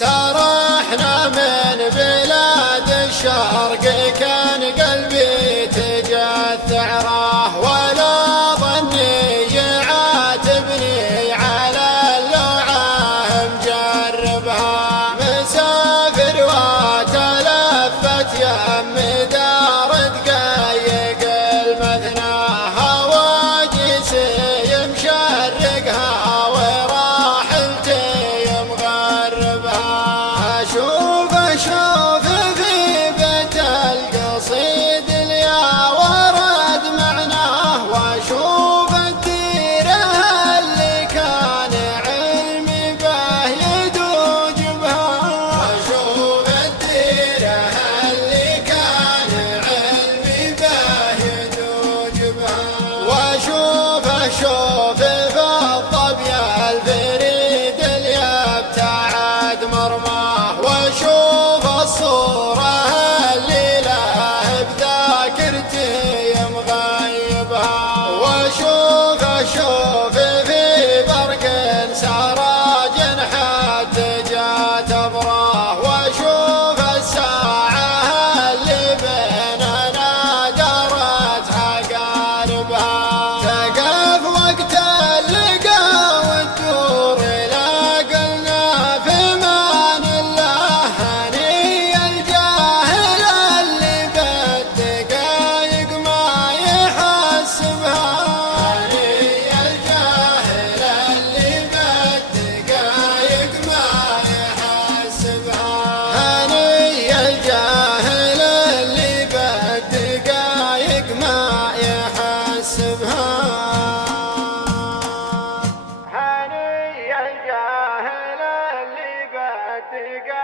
سرحنا من بلاد الشرق كان قلبي تجاه ثعره، ولا ظني يعاتبني على اللوعة مجربها. مسافر وتلفت يم دار دقايق المثنى، هواجسي مشرقها أشوف في بيت القصيد اليا ورد معناه، وأشوف الديرة اللي كان علمي به يدوج بها. وأشوف الديرة اللي كان علمي به يدوج بها. وأشوف في الظبي الفريد اللي ابتعد مرماه، واشوف الصورة اللي له بذاكرتي مغيبها. واشوف في برق سراج حتى جات ابراه، واشوف الساعة اللي بيننا دارت عقاربها. تقف وقت اللقا والدور لا قلنا في مان الله، هني الجاهل اللي بالدقايق ما يحسبها. هني الجاهل اللي بالدقايق ما يحسبها. هني الجاهل اللي بالدقايق ما يحسبها. هني الجاهل اللي بالدقايق